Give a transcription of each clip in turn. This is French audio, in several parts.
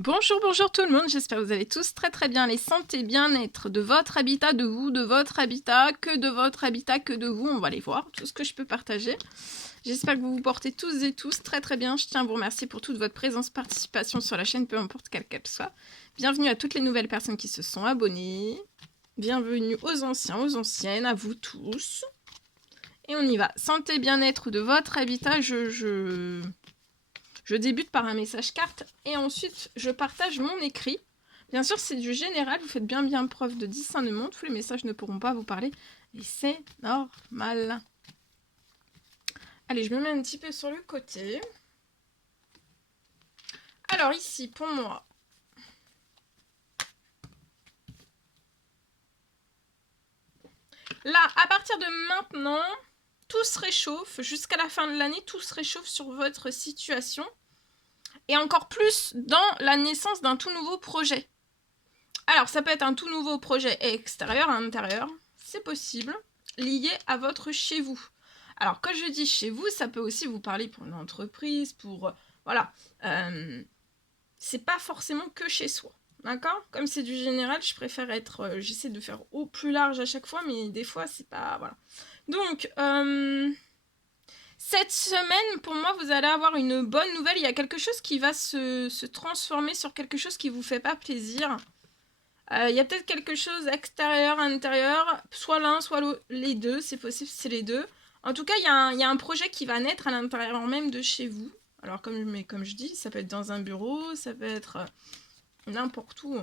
Bonjour, bonjour tout le monde, j'espère que vous allez tous très bien. Les santé, bien-être de votre habitat, de vous, de votre habitat, que de votre habitat, que de vous, on va les voir, tout ce que je peux partager. J'espère que vous vous portez tous et tous très bien. Je tiens à vous remercier pour toute votre présence, participation sur la chaîne, peu importe quelle qu'elle soit. Bienvenue à toutes les nouvelles personnes qui se sont abonnées. Bienvenue aux anciens, aux anciennes, à vous tous. Et on y va. Santé, bien-être de votre habitat, je débute par un message carte et ensuite je partage mon écrit. Bien sûr, c'est du général, vous faites bien preuve de discernement, tous les messages ne pourront pas vous parler et c'est normal. Allez, je me mets un petit peu sur le côté. Alors ici, pour moi, là, à partir de maintenant, tout se réchauffe, jusqu'à la fin de l'année, tout se réchauffe sur votre situation. Et encore plus dans la naissance d'un tout nouveau projet. Alors, ça peut être un tout nouveau projet extérieur, intérieur, c'est possible, lié à votre chez vous. Alors, quand je dis chez vous, ça peut aussi vous parler pour une entreprise, pour... voilà. C'est pas forcément que chez soi. D'accord? Comme c'est du général, je préfère être... j'essaie de faire au plus large à chaque fois, mais des fois, c'est pas... voilà. Donc, cette semaine, pour moi, vous allez avoir une bonne nouvelle. Il y a quelque chose qui va se transformer sur quelque chose qui vous fait pas plaisir. Il y a peut-être quelque chose extérieur, intérieur, soit l'un, soit les deux, c'est possible, c'est les deux. En tout cas, il y a un projet qui va naître à l'intérieur même de chez vous. Alors, comme je dis, ça peut être dans un bureau, ça peut être n'importe où.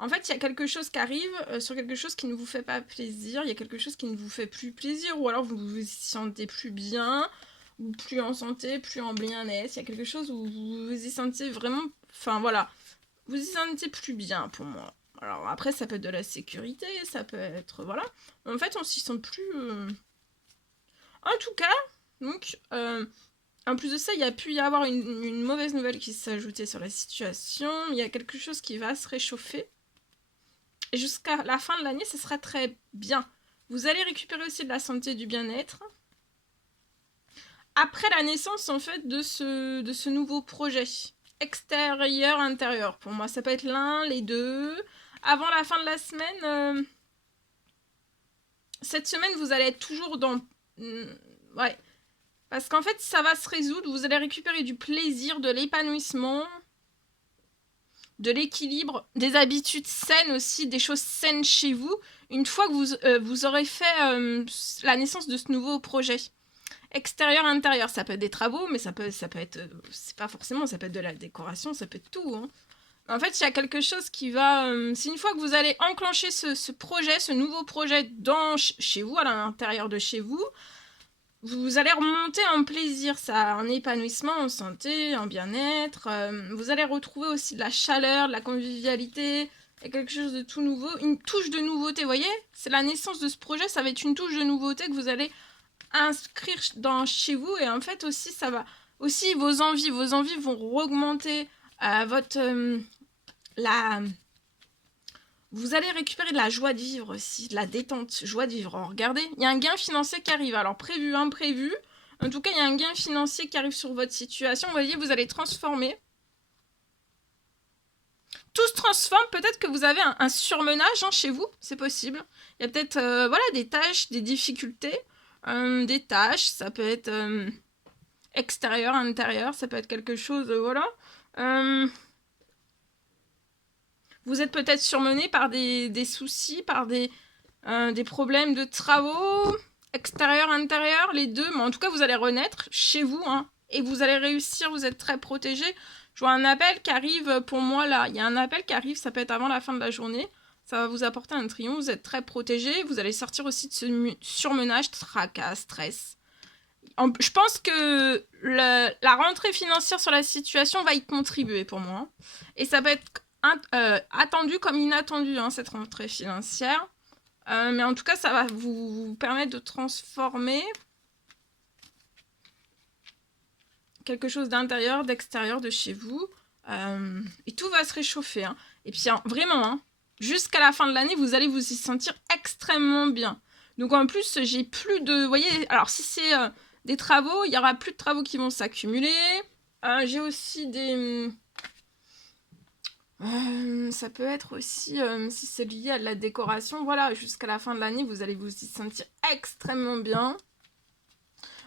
En fait, il y a quelque chose qui arrive sur quelque chose qui ne vous fait pas plaisir, il y a quelque chose qui ne vous fait plus plaisir, ou alors vous vous sentez plus bien, ou plus en santé, plus en bien-être. Il y a quelque chose où vous vous y sentez vraiment... Enfin, voilà. Vous y sentez plus bien, pour moi. Alors après, ça peut être de la sécurité, ça peut être... Voilà. En fait, on s'y sent plus... En tout cas, donc... en plus de ça, il y a pu y avoir une mauvaise nouvelle qui s'est ajoutée sur la situation. Il y a quelque chose qui va se réchauffer. Et jusqu'à la fin de l'année, ce sera très bien. Vous allez récupérer aussi de la santé et du bien-être. Après la naissance, en fait, de ce nouveau projet. Extérieur, intérieur. Pour moi, ça peut être l'un, les deux. Avant la fin de la semaine... cette semaine, vous allez être toujours dans... ouais. Parce qu'en fait, ça va se résoudre. Vous allez récupérer du plaisir, de l'épanouissement, de l'équilibre, des habitudes saines aussi, des choses saines chez vous, une fois que vous aurez fait la naissance de ce nouveau projet. Extérieur, intérieur, ça peut être des travaux, mais ça peut être... c'est pas forcément, ça peut être de la décoration, ça peut être tout. Hein. En fait, il y a quelque chose qui va... c'est une fois que vous allez enclencher ce projet, ce nouveau projet chez vous, à l'intérieur de chez vous, vous allez remonter en plaisir, ça, en épanouissement, en santé, en bien-être. Vous allez retrouver aussi de la chaleur, de la convivialité, et quelque chose de tout nouveau, une touche de nouveauté, vous voyez? C'est la naissance de ce projet, ça va être une touche de nouveauté que vous allez inscrire chez vous, et en fait aussi, ça va... Aussi, vos envies vont augmenter vous allez récupérer de la joie de vivre aussi, de la détente, joie de vivre. Alors, regardez, il y a un gain financier qui arrive. Alors, prévu, imprévu. En tout cas, il y a un gain financier qui arrive sur votre situation. Vous voyez, vous allez transformer. Tout se transforme. Peut-être que vous avez un surmenage chez vous. C'est possible. Il y a peut-être voilà, des tâches, des difficultés. Des tâches, ça peut être extérieur, intérieur. Ça peut être quelque chose, voilà. Vous êtes peut-être surmené par des soucis, par des problèmes de travaux, extérieur, intérieur, les deux. Mais en tout cas, vous allez renaître chez vous, hein, et vous allez réussir, vous êtes très protégé. Je vois un appel qui arrive pour moi, là. Il y a un appel qui arrive, ça peut être avant la fin de la journée. Ça va vous apporter un triomphe, vous êtes très protégé. Vous allez sortir aussi de ce surmenage, tracas, stress. Je pense que la rentrée financière sur la situation va y contribuer pour moi. Et ça peut être attendu comme inattendu, hein, cette rentrée financière. Mais en tout cas, ça va vous permettre de transformer quelque chose d'intérieur, d'extérieur, de chez vous. Et tout va se réchauffer. Hein. Et puis, hein, vraiment, hein, jusqu'à la fin de l'année, vous allez vous y sentir extrêmement bien. Donc, en plus, j'ai plus de... Vous voyez, alors si c'est des travaux, il y aura plus de travaux qui vont s'accumuler. J'ai aussi des... Ça peut être aussi, si c'est lié à de la décoration, voilà, jusqu'à la fin de l'année, vous allez vous y sentir extrêmement bien.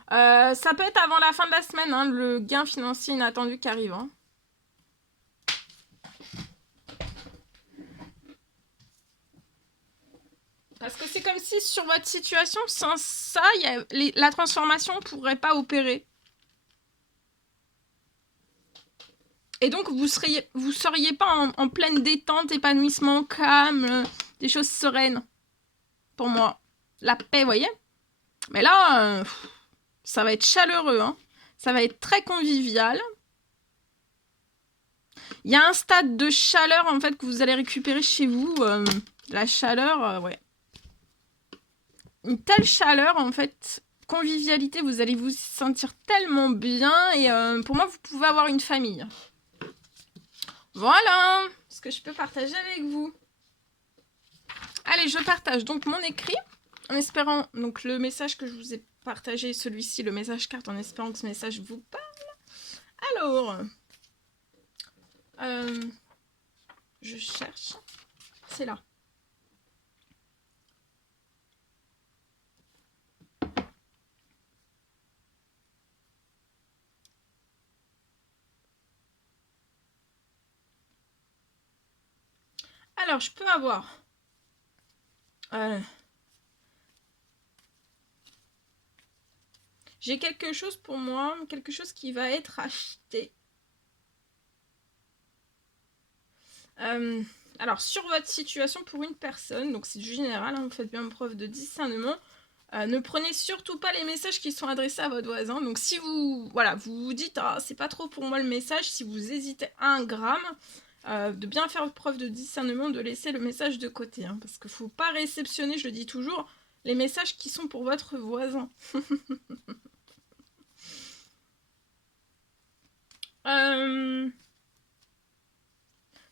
Ça peut être avant la fin de la semaine, hein, le gain financier inattendu qui arrive. Hein. Parce que c'est comme si sur votre situation, sans ça, la transformation ne pourrait pas opérer. Et donc, vous seriez pas en pleine détente, épanouissement, calme, des choses sereines. Pour moi. La paix, vous voyez. Mais là, ça va être chaleureux. Hein. Ça va être très convivial. Il y a un stade de chaleur, en fait, que vous allez récupérer chez vous. La chaleur, ouais. Une telle chaleur, en fait, convivialité, vous allez vous sentir tellement bien. Et pour moi, vous pouvez avoir une famille. Voilà ce que je peux partager avec vous. Allez, je partage donc mon écrit en espérant, donc le message que je vous ai partagé, celui-ci, le message carte, en espérant que ce message vous parle. Alors, je cherche, c'est là. Alors, je peux avoir j'ai quelque chose pour moi, quelque chose qui va être acheté. Alors, sur votre situation pour une personne, donc c'est du général, hein, vous faites bien preuve de discernement. Ne prenez surtout pas les messages qui sont adressés à votre voisin. Donc si vous, voilà, vous vous dites ah, c'est pas trop pour moi le message, si vous hésitez 1 gramme, de bien faire preuve de discernement, de laisser le message de côté. Hein, parce qu'il ne faut pas réceptionner, je le dis toujours, les messages qui sont pour votre voisin.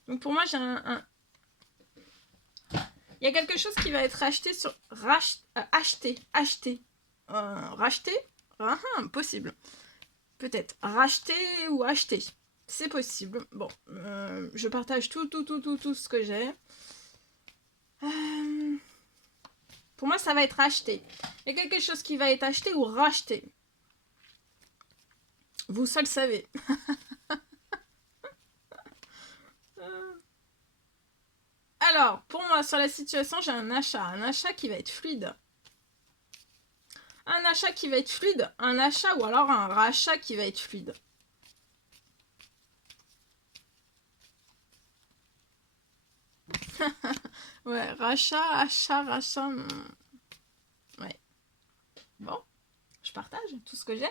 Donc pour moi, j'ai il y a quelque chose qui va être acheté sur... acheté. Racheter possible. Peut-être. Racheter ou acheter. C'est possible. Bon, je partage tout ce que j'ai. Pour moi, ça va être acheté. Il y a quelque chose qui va être acheté ou racheté. Vous seul savez. Alors, pour moi, sur la situation, j'ai un achat. Un achat qui va être fluide. Un achat qui va être fluide. Un achat ou alors un rachat qui va être fluide. Ouais, rachat, achat, rachat. Ouais. Bon, je partage tout ce que j'ai.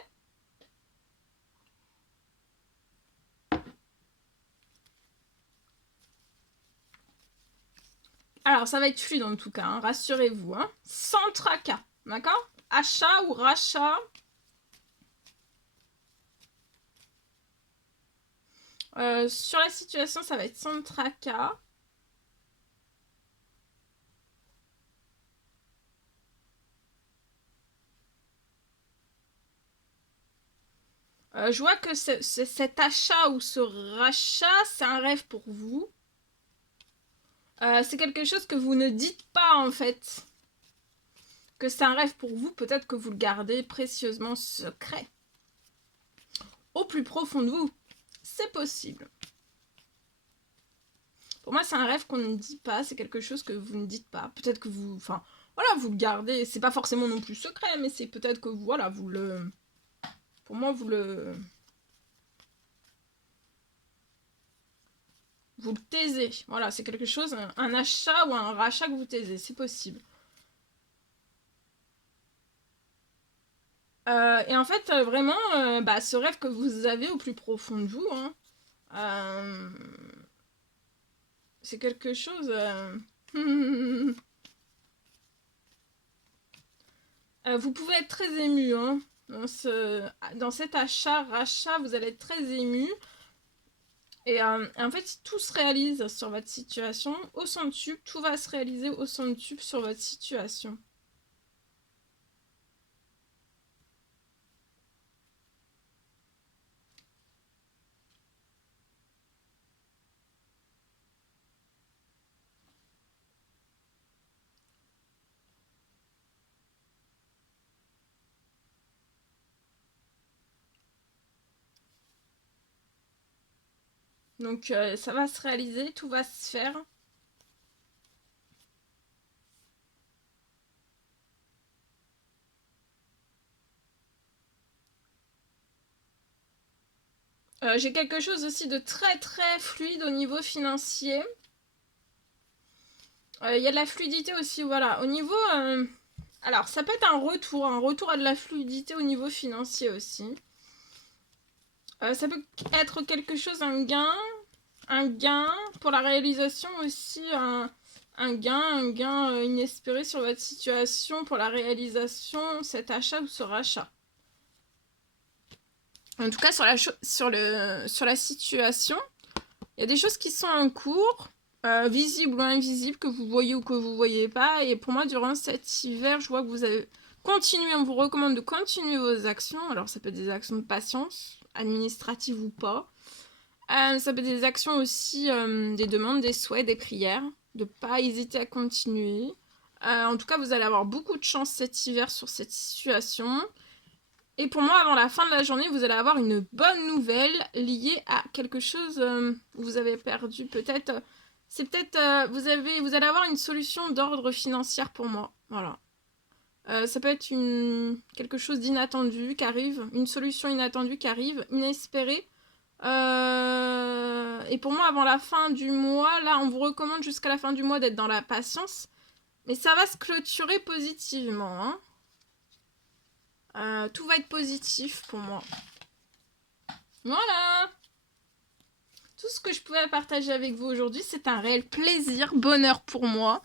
Alors, ça va être fluide en tout cas, hein, rassurez-vous. Hein. Sans tracas, d'accord? Achat ou rachat. Sur la situation, ça va être sans tracas. Je vois que cet achat ou ce rachat, c'est un rêve pour vous. C'est quelque chose que vous ne dites pas en fait. Que c'est un rêve pour vous, peut-être que vous le gardez précieusement secret. Au plus profond de vous, c'est possible. Pour moi, c'est un rêve qu'on ne dit pas, c'est quelque chose que vous ne dites pas. Peut-être que vous... Enfin, voilà, vous le gardez. C'est pas forcément non plus secret, mais c'est peut-être que, voilà, vous le... Pour moi, vous le... Vous le taisez. Voilà, c'est quelque chose, un achat ou un rachat que vous taisez, c'est possible. Et en fait, vraiment, bah, ce rêve que vous avez au plus profond de vous, hein, c'est quelque chose... vous pouvez être très ému, hein, dans cet achat-rachat, vous allez être très ému. Et en fait, si tout se réalise sur votre situation, au centuple, tout va se réaliser au centuple sur votre situation. Donc ça va se réaliser, tout va se faire. J'ai quelque chose aussi de très très fluide au niveau financier. Il y a de la fluidité aussi, voilà. Au niveau... alors, ça peut être un retour à de la fluidité au niveau financier aussi. Ça peut être quelque chose, un gain pour la réalisation aussi, un gain inespéré sur votre situation pour la réalisation, cet achat ou ce rachat. En tout cas, sur la situation, il y a des choses qui sont en cours, visibles ou invisibles, que vous voyez ou que vous voyez pas. Et pour moi, durant cet hiver, je vois que vous avez continué. On vous recommande de continuer vos actions. Alors, ça peut être des actions de patience, administratives ou pas. Ça peut être des actions aussi, des demandes, des souhaits, des prières. De pas hésiter à continuer. En tout cas, vous allez avoir beaucoup de chance cet hiver sur cette situation. Et pour moi, avant la fin de la journée, vous allez avoir une bonne nouvelle liée à quelque chose que vous avez perdu. Peut-être, vous allez avoir une solution d'ordre financier pour moi. Voilà. Ça peut être quelque chose d'inattendu qui arrive, une solution inattendue qui arrive, inespérée. Et pour moi, avant la fin du mois, là, on vous recommande jusqu'à la fin du mois d'être dans la patience. Mais ça va se clôturer positivement, hein. Tout va être positif pour moi. Voilà. Tout ce que je pouvais partager avec vous aujourd'hui, c'est un réel plaisir, bonheur pour moi.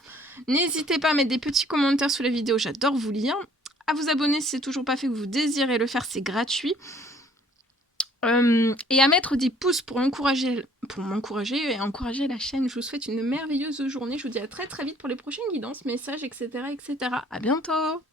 N'hésitez pas à mettre des petits commentaires sous la vidéo, j'adore vous lire. À vous abonner si c'est toujours pas fait, que vous désirez le faire, c'est gratuit. Et à mettre des pouces pour m'encourager et encourager la chaîne. Je vous souhaite une merveilleuse journée. Je vous dis à très très vite pour les prochaines guidances, messages, etc. etc. À bientôt.